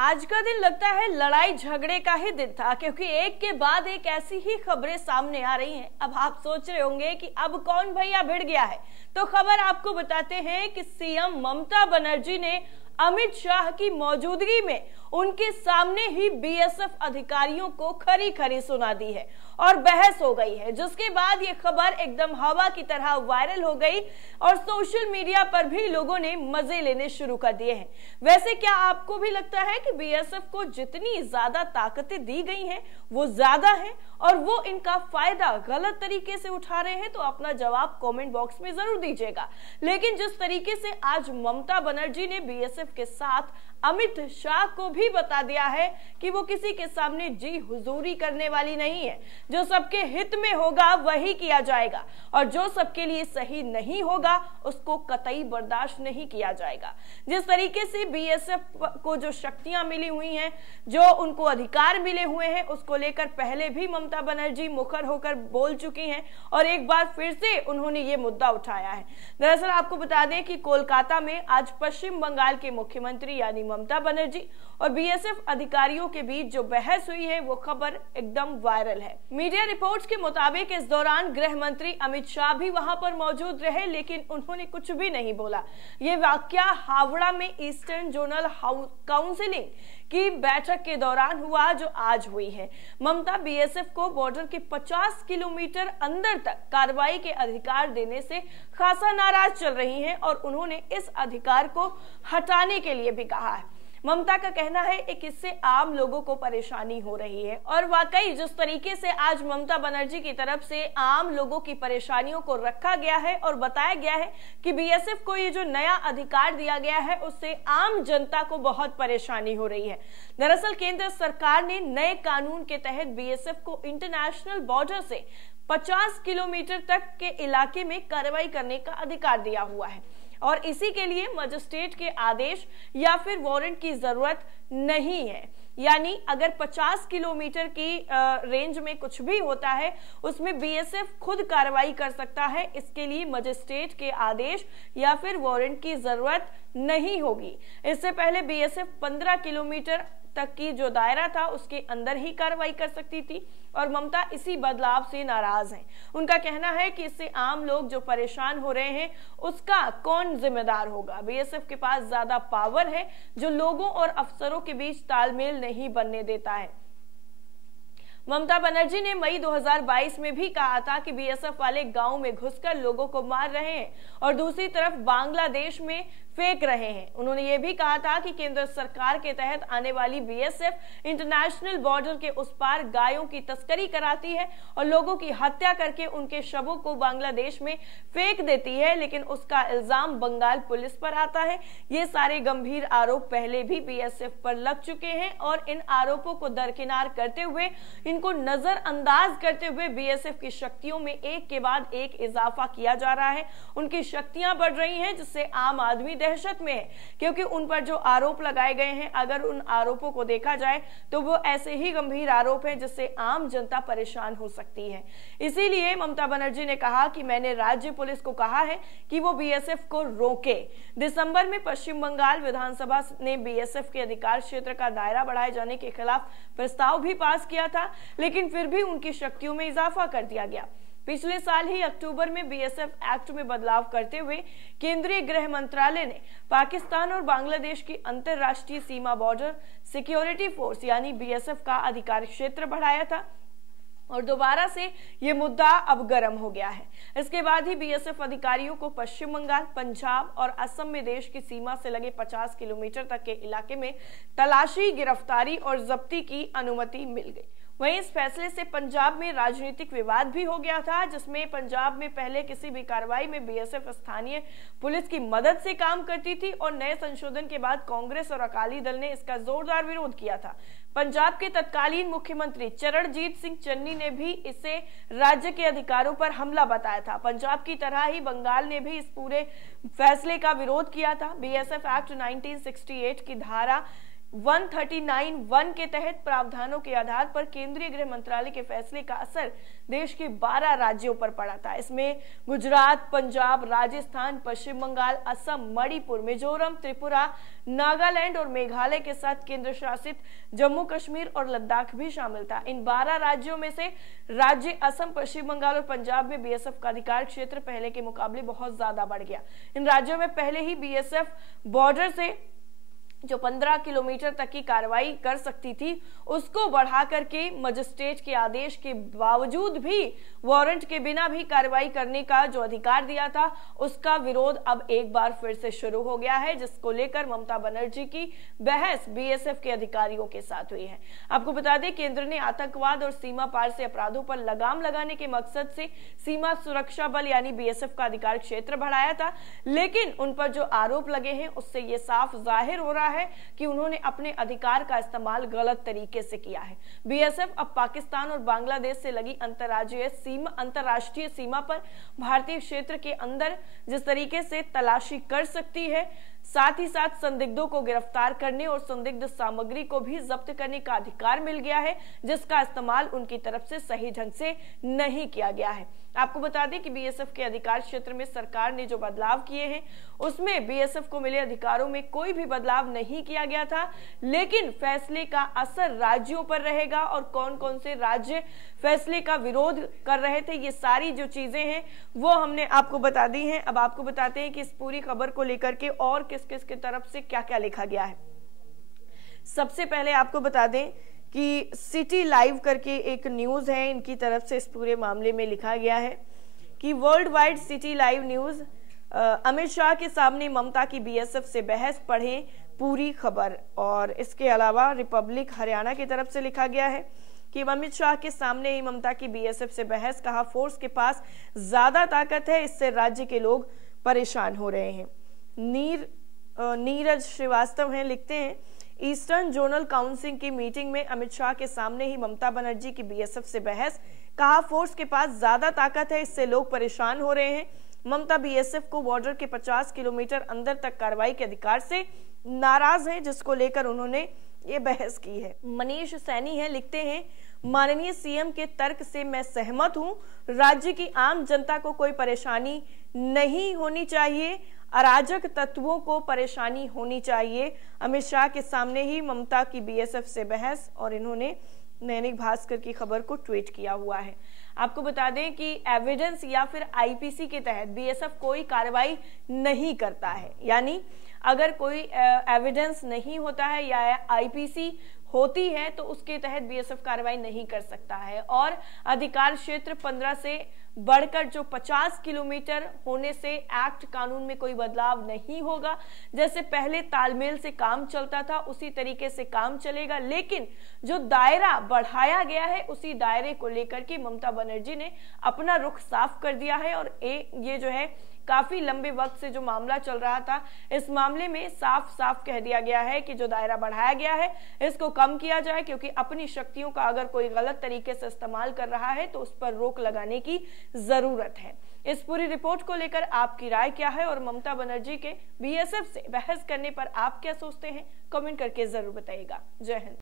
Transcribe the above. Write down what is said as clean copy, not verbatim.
आज का दिन लगता है लड़ाई झगड़े का ही दिन था, क्योंकि एक के बाद एक ऐसी ही खबरें सामने आ रही हैं। अब आप सोच रहे होंगे कि अब कौन भैया भिड़ गया है, तो खबर आपको बताते हैं कि सीएम ममता बनर्जी ने अमित शाह की मौजूदगी में उनके सामने ही बीएसएफ अधिकारियों को खरी खरी सुना दी है और बहस हो गई है, जिसके बाद ये खबर एकदम हवा की तरह वायरल हो गई और सोशल मीडिया पर भी लोगों ने मजे लेने शुरू कर दिए हैं। वैसे क्या आपको भी लगता है कि बीएसएफ को जितनी ज्यादा ताकतें दी गई हैं वो ज्यादा है और वो इनका फायदा गलत तरीके से उठा रहे हैं? तो अपना जवाब कमेंट बॉक्स में जरूर दीजिएगा। लेकिन जिस तरीके से आज ममता बनर्जी ने बीएसएफ के साथ अमित शाह को भी बता दिया है कि वो किसी के सामने जी हुजूरी करने वाली नहीं है, जो सबके हित में होगा वही किया जाएगा और जो सबके लिए सही नहीं होगा उसको कतई बर्दाश्त नहीं किया जाएगा। जिस तरीके से बीएसएफ को जो शक्तियां मिली हुई हैं, जो उनको अधिकार मिले हुए हैं, उसको लेकर पहले भी ममता बनर्जी मुखर होकर बोल चुकी हैं और एक बार फिर से उन्होंने ये मुद्दा उठाया है। दरअसल आपको बता दें कि कोलकाता में आज पश्चिम बंगाल के मुख्यमंत्री यानी ममता बनर्जी और बीएसएफ अधिकारियों के बीच जो बहस हुई है वो खबर एकदम वायरल है। मीडिया रिपोर्ट्स के मुताबिक इस दौरान गृह मंत्री अमित शाह भी वहां पर मौजूद रहे, लेकिन उन्होंने कुछ भी नहीं बोला। ये वाकया हावड़ा में ईस्टर्न जोनल काउंसिलिंग की बैठक के दौरान हुआ, जो आज हुई है। ममता बीएसएफ को बॉर्डर के 50 किलोमीटर अंदर तक कार्रवाई के अधिकार देने से खासा नाराज चल रही हैं और उन्होंने इस अधिकार को हटाने के लिए भी कहा है। ममता का कहना है कि इससे आम लोगों को परेशानी हो रही है और वाकई जिस तरीके से आज ममता बनर्जी की तरफ से आम लोगों की परेशानियों को रखा गया है और बताया गया है कि बीएसएफ को ये जो नया अधिकार दिया गया है उससे आम जनता को बहुत परेशानी हो रही है। दरअसल केंद्र सरकार ने नए कानून के तहत बीएसएफ को इंटरनेशनल बॉर्डर से 50 किलोमीटर तक के इलाके में कार्रवाई करने का अधिकार दिया हुआ है और इसी के लिए मजिस्ट्रेट के आदेश या फिर वारंट की जरूरत नहीं है। यानी अगर 50 किलोमीटर की रेंज में कुछ भी होता है उसमें बीएसएफ खुद कार्रवाई कर सकता है। इसके लिए मजिस्ट्रेट के आदेश या फिर वारंट की जरूरत नहीं होगी। इससे पहले बीएसएफ 15 किलोमीटर तक की जो दायरा था उसके अंदर ही कार्रवाई कर सकती थी और ममता इसी बदलाव से नाराज हैं। उनका कहना है कि इससे आम लोग जो परेशान हो रहे हैं उसका कौन जिम्मेदार होगा। बीएसएफ के पास ज्यादा पावर है जो लोगों और अफसरों के बीच तालमेल नहीं बनने देता है। ममता बनर्जी ने मई 2022 में भी कहा था कि बीएसएफ वाले गांव में घुसकर लोगों को मार रहे हैं और दूसरी तरफ बांग्लादेश में फेंक रहे हैं। उन्होंने ये भी कहा था कि केंद्र सरकार के तहत आने वाली बीएसएफ इंटरनेशनल बॉर्डर के उस पार गायों की तस्करी कराती है और लोगों की हत्या करके उनके शवों को बांग्लादेश में फेंक देती है, लेकिन उसका इल्जाम बंगाल पुलिस पर आता है। ये सारे गंभीर आरोप पहले भी बीएसएफ पर लग चुके हैं और इन आरोपों को दरकिनार करते हुए, इनको नजरअंदाज करते हुए बीएसएफ की शक्तियों में एक के बाद एक इजाफा किया जा रहा है। उनकी शक्तियां बढ़ रही हैं जिससे आम आदमी दहशत में है, क्योंकि उन पर जो आरोप लगाए गए हैं अगर उन आरोपों को देखा जाए तो वो ऐसे ही गंभीर आरोप हैं जिससे आम जनता परेशान हो सकती है। इसीलिए ममता बनर्जी ने कहा कि मैंने राज्य पुलिस को कहा है कि वो बीएसएफ को रोके। दिसंबर में पश्चिम बंगाल विधानसभा ने बीएसएफ के अधिकार क्षेत्र का दायरा बढ़ाए जाने के खिलाफ प्रस्ताव भी पास किया था, लेकिन फिर भी उनकी शक्तियों में इजाफा कर दिया गया। पिछले साल ही अक्टूबर में बीएसएफ एक्ट में बदलाव करते हुए केंद्रीय गृह मंत्रालय ने पाकिस्तान और बांग्लादेश की अंतरराष्ट्रीय सीमा बॉर्डर सिक्योरिटी फोर्स यानी बीएसएफ का अधिकार क्षेत्र बढ़ाया था और दोबारा से ये मुद्दा अब गर्म हो गया है। इसके बाद ही बीएसएफ अधिकारियों को पश्चिम बंगाल, पंजाब और असम में देश की सीमा से लगे 50 किलोमीटर तक के इलाके में तलाशी, गिरफ्तारी और जब्ती की अनुमति मिल गई। वहीं इस फैसले से पंजाब में राजनीतिक विवाद भी हो गया था, जिसमें पंजाब में पहले किसी भी कार्रवाई में बीएसएफ स्थानीय पुलिस की मदद से काम करती थी और नए संशोधन के बाद कांग्रेस और अकाली दल ने इसका जोरदार विरोध किया था। पंजाब के तत्कालीन मुख्यमंत्री चरणजीत सिंह चन्नी ने भी इसे राज्य के अधिकारों पर हमला बताया था। पंजाब की तरह ही बंगाल ने भी इस पूरे फैसले का विरोध किया था। बीएसएफ एक्ट 1968 की धारा 139(1) के तहत प्रावधानों के आधार पर केंद्रीय गृह मंत्रालय के फैसले का असर देश के 12 राज्यों पर पड़ा था। इसमें गुजरात, पंजाब, राजस्थान, पश्चिम बंगाल, असम, मणिपुर, मिजोरम, त्रिपुरा, नागालैंड और मेघालय के साथ केंद्र शासित जम्मू कश्मीर और लद्दाख भी शामिल था। इन 12 राज्यों में से राज्य असम, पश्चिम बंगाल और पंजाब में बीएसएफ का अधिकार क्षेत्र पहले के मुकाबले बहुत ज्यादा बढ़ गया। इन राज्यों में पहले ही बीएसएफ बॉर्डर से जो 15 किलोमीटर तक की कार्रवाई कर सकती थी, उसको बढ़ा करके मजिस्ट्रेट के आदेश के बावजूद भी वारंट के बिना भी कार्रवाई करने का जो अधिकार दिया था, उसका विरोध अब एक बार फिर से शुरू हो गया है, जिसको लेकर ममता बनर्जी की बहस बीएसएफ के अधिकारियों के साथ हुई है। आपको बता दें, केंद्र ने आतंकवाद और सीमा पार से अपराधों पर लगाम लगाने के मकसद से सीमा सुरक्षा बल यानी बीएसएफ का अधिकार क्षेत्र बढ़ाया था, लेकिन उन पर जो आरोप लगे हैं उससे ये साफ जाहिर हो रहा है कि उन्होंने अपने अधिकार का इस्तेमाल गलत तरीके से किया है। बीएसएफ अब पाकिस्तान और बांग्लादेश से लगी अंतरराष्ट्रीय सीमा पर भारतीय क्षेत्र के अंदर जिस तरीके से तलाशी कर सकती है, साथ ही साथ संदिग्धों को गिरफ्तार करने और संदिग्ध सामग्री को भी जब्त करने का अधिकार मिल गया है, जिसका इस्तेमाल उनकी तरफ से सही ढंग से नहीं किया गया है। आपको बता दें कि बीएसएफ के अधिकार क्षेत्र में सरकार ने जो बदलाव किए हैं, उसमें बीएसएफ को मिले अधिकारों में कोई भी बदलाव नहीं किया गया था, लेकिन फैसले का असर राज्यों पर रहेगा और कौन कौन से राज्य फैसले का विरोध कर रहे थे, ये सारी जो चीजें हैं वो हमने आपको बता दी हैं। अब आपको बताते हैं कि इस पूरी खबर को लेकर के और किस किस की तरफ से क्या क्या लिखा गया है। सबसे पहले आपको बता दें कि सिटी लाइव करके एक न्यूज है, इनकी तरफ से इस पूरे मामले में लिखा गया है कि world wide city live news, Amit Shah के सामने ममता की बीएसएफ से बहस, पढ़ें पूरी खबर। और इसके अलावा रिपब्लिक हरियाणा की तरफ से लिखा गया है कि अमित शाह के सामने ही ममता की बीएसएफ से बहस, कहा फोर्स के पास ज्यादा ताकत है, इससे राज्य के लोग परेशान हो रहे हैं। नीरज श्रीवास्तव हैं, लिखते हैं ईस्टर्न जोनल काउंसिल की मीटिंग में अमित शाह के सामने ही ममता बनर्जी की बीएसएफ से बहस, कहा फोर्स के पास ज्यादा ताकत है, इससे लोग परेशान हो रहे हैं। ममता बीएसएफ को बॉर्डर के 50 किलोमीटर अंदर तक कार्रवाई के अधिकार से नाराज हैं, जिसको लेकर उन्होंने ये बहस की है। मनीष सैनी है, लिखते हैं माननीय सीएम के तर्क से मैं सहमत हूं, राज्य की आम जनता को कोई परेशानी नहीं होनी चाहिए, अराजक तत्वों को परेशानी होनी चाहिए। अमित शाह के सामने ही ममता की बीएसएफ से बहस, और इन्होंने दैनिक भास्कर की खबर को ट्वीट किया हुआ है। आपको बता दें कि एविडेंस या फिर आईपीसी के तहत बीएसएफ कोई कार्रवाई नहीं करता है, यानी अगर कोई एविडेंस नहीं होता है या आईपीसी होती है तो उसके तहत बीएसएफ कार्रवाई नहीं कर सकता है। और अधिकार क्षेत्र 15 से बढ़कर जो 50 किलोमीटर होने से एक्ट कानून में कोई बदलाव नहीं होगा। जैसे पहले तालमेल से काम चलता था उसी तरीके से काम चलेगा, लेकिन जो दायरा बढ़ाया गया है उसी दायरे को लेकर के ममता बनर्जी ने अपना रुख साफ कर दिया है। और ये जो है काफी लंबे वक्त से जो मामला चल रहा था, इस मामले में साफ साफ कह दिया गया है कि जो दायरा बढ़ाया गया है इसको कम किया जाए, क्योंकि अपनी शक्तियों का अगर कोई गलत तरीके से इस्तेमाल कर रहा है तो उस पर रोक लगाने की जरूरत है। इस पूरी रिपोर्ट को लेकर आपकी राय क्या है, और ममता बनर्जी के बीएसएफ से बहस करने पर आप क्या सोचते हैं, कमेंट करके जरूर बताइएगा। जय हिंद।